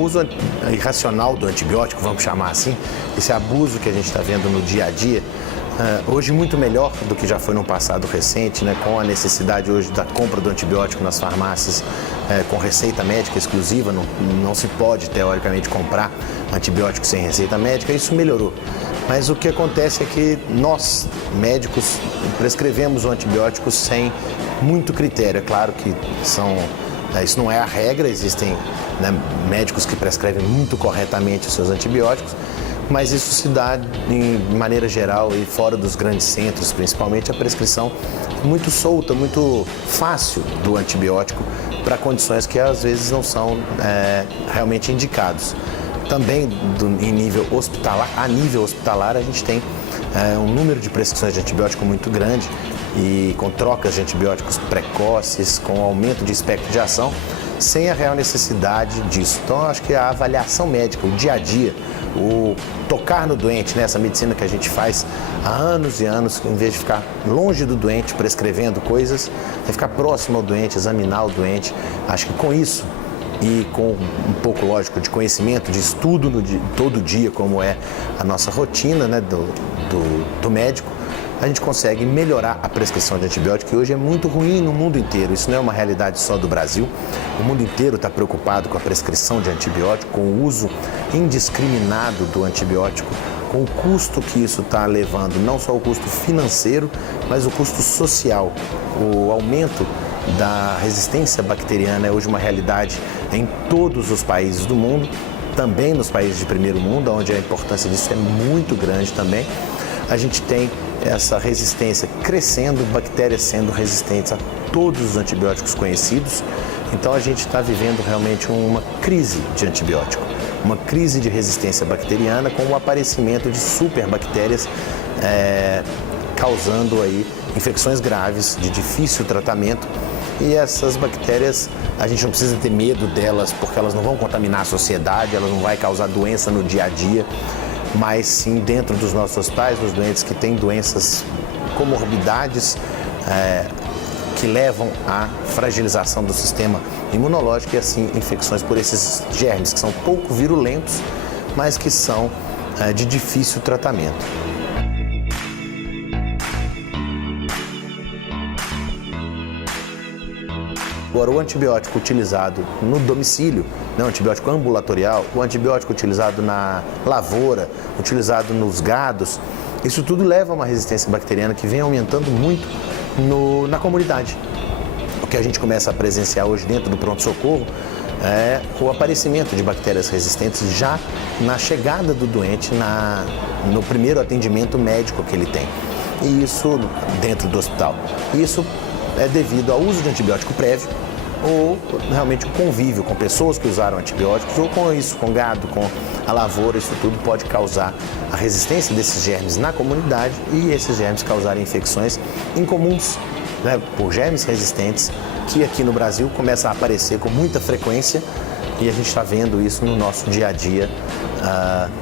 o uso irracional do antibiótico, vamos chamar assim, esse abuso que a gente está vendo no dia a dia, hoje muito melhor do que já foi no passado recente, né, com a necessidade hoje da compra do antibiótico nas farmácias com receita médica exclusiva, não se pode teoricamente comprar antibiótico sem receita médica, isso melhorou. Mas o que acontece é que nós, médicos, prescrevemos o antibiótico sem muito critério. É claro que isso não é a regra, existem, né, médicos que prescrevem muito corretamente os seus antibióticos, mas isso se dá de maneira geral e fora dos grandes centros, principalmente a prescrição muito solta, muito fácil do antibiótico para condições que às vezes não são realmente indicados. Também em nível hospitalar, a nível hospitalar a gente tem um número de prescrições de antibiótico muito grande e com trocas de antibióticos precoces, com aumento de espectro de ação, sem a real necessidade disso. Então, eu acho que a avaliação médica, o dia a dia, o tocar no doente, né, essa medicina que a gente faz há anos e anos, em vez de ficar longe do doente prescrevendo coisas, é ficar próximo ao doente, examinar o doente. Acho que com isso e com um pouco, lógico, de conhecimento, de estudo todo dia, como é a nossa rotina, né, do médico, a gente consegue melhorar a prescrição de antibiótico, que hoje é muito ruim no mundo inteiro. Isso não é uma realidade só do Brasil. O mundo inteiro está preocupado com a prescrição de antibiótico, com o uso indiscriminado do antibiótico, com o custo que isso está levando, não só o custo financeiro, mas o custo social. O aumento da resistência bacteriana é hoje uma realidade em todos os países do mundo, também nos países de primeiro mundo, onde a importância disso é muito grande também. A gente tem essa resistência crescendo, bactérias sendo resistentes a todos os antibióticos conhecidos. Então a gente está vivendo realmente uma crise de antibiótico, uma crise de resistência bacteriana com o aparecimento de superbactérias causando aí infecções graves de difícil tratamento. E essas bactérias, a gente não precisa ter medo delas, porque elas não vão contaminar a sociedade, elas não vão causar doença no dia a dia, mas sim dentro dos nossos hospitais, os doentes que têm doenças, comorbidades, que levam à fragilização do sistema imunológico e assim infecções por esses germes, que são pouco virulentos, mas que são de difícil tratamento. Agora, o antibiótico utilizado no domicílio, o antibiótico ambulatorial, o antibiótico utilizado na lavoura, utilizado nos gados, isso tudo leva a uma resistência bacteriana que vem aumentando muito na comunidade. O que a gente começa a presenciar hoje dentro do pronto-socorro é o aparecimento de bactérias resistentes já na chegada do doente, no primeiro atendimento médico que ele tem. E isso dentro do hospital. Isso é devido ao uso de antibiótico prévio ou realmente o convívio com pessoas que usaram antibióticos ou com isso, com gado, com a lavoura, isso tudo pode causar a resistência desses germes na comunidade e esses germes causarem infecções incomuns, né, por germes resistentes que aqui no Brasil começam a aparecer com muita frequência e a gente está vendo isso no nosso dia a dia,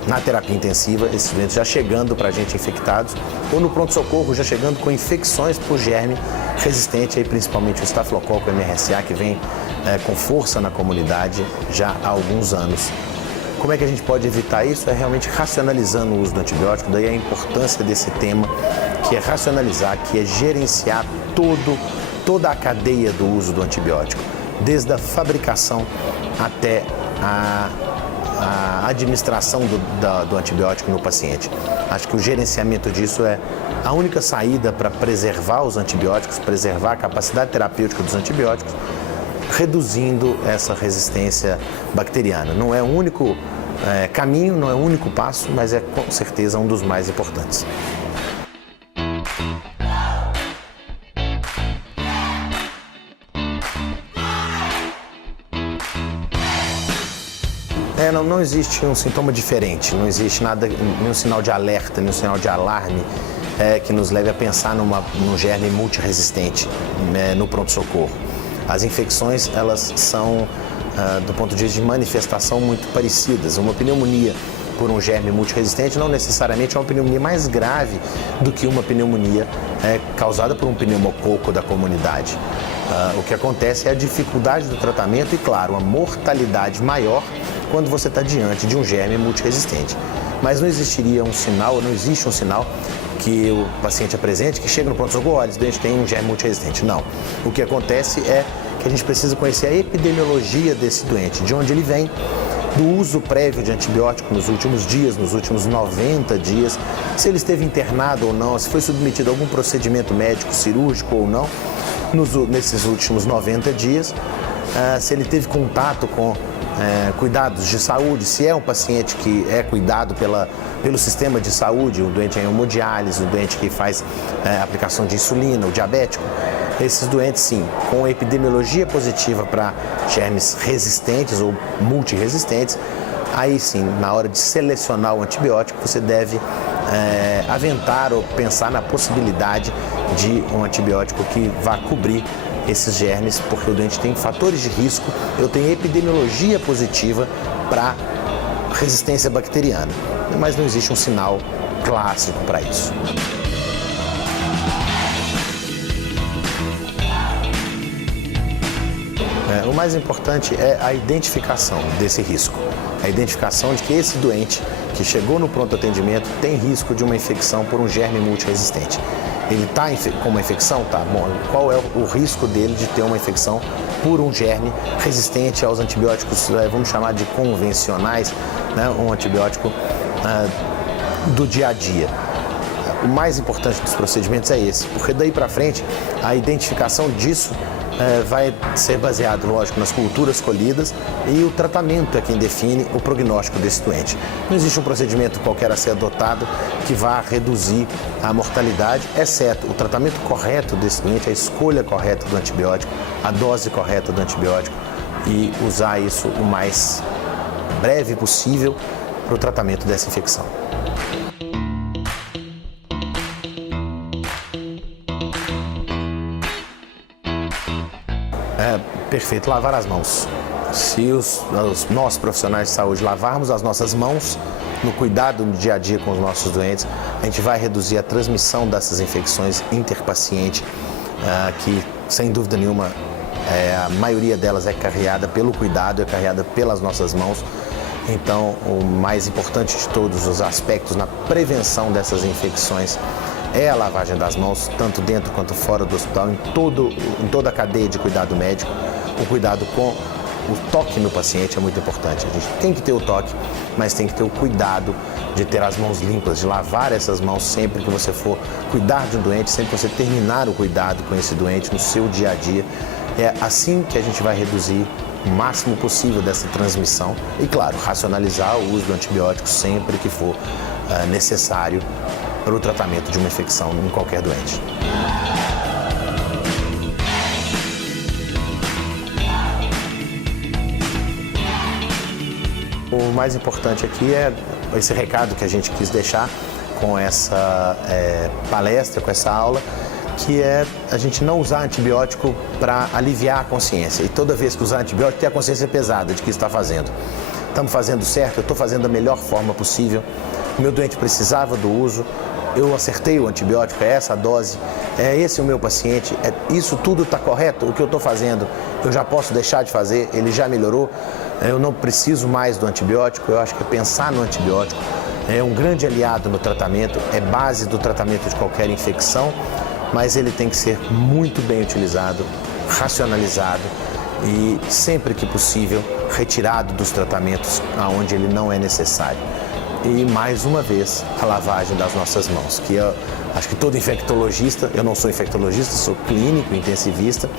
na terapia intensiva, esses doentes já chegando para a gente infectados ou no pronto-socorro já chegando com infecções por germe resistente, aí, principalmente o estafilococo MRSA, que vem com força na comunidade já há alguns anos. Como é que a gente pode evitar isso? É realmente racionalizando o uso do antibiótico, daí a importância desse tema, que é racionalizar, que é gerenciar toda a cadeia do uso do antibiótico, desde a fabricação até a administração do antibiótico no paciente. Acho que o gerenciamento disso é a única saída para preservar os antibióticos, preservar a capacidade terapêutica dos antibióticos, reduzindo essa resistência bacteriana. Não é o único caminho, não é o único passo, mas é com certeza um dos mais importantes. Não existe um sintoma diferente, não existe nenhum sinal de alerta, nenhum sinal de alarme que nos leve a pensar num germe multiresistente no pronto-socorro. As infecções, elas são, do ponto de vista de manifestação, muito parecidas. Uma pneumonia por um germe multiresistente não necessariamente é uma pneumonia mais grave do que uma pneumonia causada por um pneumococo da comunidade. O que acontece é a dificuldade do tratamento e, claro, a mortalidade maior quando você está diante de um germe multiresistente. Mas não existiria um sinal, não existe um sinal que o paciente apresente, que chega no pronto-socorro, olha, esse doente tem um germe multiresistente. Não. O que acontece é que a gente precisa conhecer a epidemiologia desse doente, de onde ele vem, do uso prévio de antibiótico nos últimos dias, nos últimos 90 dias, se ele esteve internado ou não, se foi submetido a algum procedimento médico, cirúrgico ou não, nesses últimos 90 dias, se ele teve contato com cuidados de saúde, se é um paciente que é cuidado pelo sistema de saúde, o doente em hemodiálise, o doente que faz aplicação de insulina, o diabético, esses doentes sim, com epidemiologia positiva para germes resistentes ou multiresistentes, aí sim, na hora de selecionar o antibiótico, você deve aventar ou pensar na possibilidade de um antibiótico que vá cobrir esses germes, porque o doente tem fatores de risco, eu tenho epidemiologia positiva para resistência bacteriana, mas não existe um sinal clássico para isso. O mais importante é a identificação desse risco, a identificação de que esse doente que chegou no pronto atendimento tem risco de uma infecção por um germe multiresistente. Ele está com uma infecção? Tá bom. Qual é o risco dele de ter uma infecção por um germe resistente aos antibióticos, vamos chamar de convencionais, né? Um antibiótico do dia a dia. O mais importante dos procedimentos é esse, porque daí para frente a identificação disso vai ser baseado, lógico, nas culturas colhidas e o tratamento é quem define o prognóstico desse doente. Não existe um procedimento qualquer a ser adotado que vá reduzir a mortalidade, exceto o tratamento correto desse doente, a escolha correta do antibiótico, a dose correta do antibiótico e usar isso o mais breve possível para o tratamento dessa infecção. Perfeito, lavar as mãos. Se nós profissionais de saúde lavarmos as nossas mãos no cuidado no dia a dia com os nossos doentes, a gente vai reduzir a transmissão dessas infecções interpaciente, que sem dúvida nenhuma a maioria delas é carregada pelo cuidado, é carregada pelas nossas mãos. Então, o mais importante de todos os aspectos na prevenção dessas infecções é a lavagem das mãos, tanto dentro quanto fora do hospital, em toda a cadeia de cuidado médico. O cuidado com o toque no paciente é muito importante. A gente tem que ter o toque, mas tem que ter o cuidado de ter as mãos limpas, de lavar essas mãos sempre que você for cuidar de um doente, sempre que você terminar o cuidado com esse doente no seu dia a dia. É assim que a gente vai reduzir o máximo possível dessa transmissão e, claro, racionalizar o uso do antibiótico sempre que for necessário para o tratamento de uma infecção em qualquer doente. O mais importante aqui é esse recado que a gente quis deixar com essa palestra, com essa aula, que é a gente não usar antibiótico para aliviar a consciência. E toda vez que usar antibiótico, ter a consciência pesada de que está fazendo. Estamos fazendo certo, eu estou fazendo da melhor forma possível, o meu doente precisava do uso, eu acertei o antibiótico, é essa a dose, é esse o meu paciente, isso tudo está correto, o que eu estou fazendo, eu já posso deixar de fazer, ele já melhorou, eu não preciso mais do antibiótico. Eu acho que pensar no antibiótico é um grande aliado no tratamento, é base do tratamento de qualquer infecção, mas ele tem que ser muito bem utilizado, racionalizado e, sempre que possível, retirado dos tratamentos onde ele não é necessário. E, mais uma vez, a lavagem das nossas mãos, que eu acho que todo infectologista, eu não sou infectologista, sou clínico, intensivista,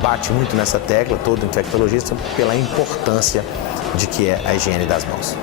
bate muito nessa tecla, todo infectologista, pela importância de que é a higiene das mãos.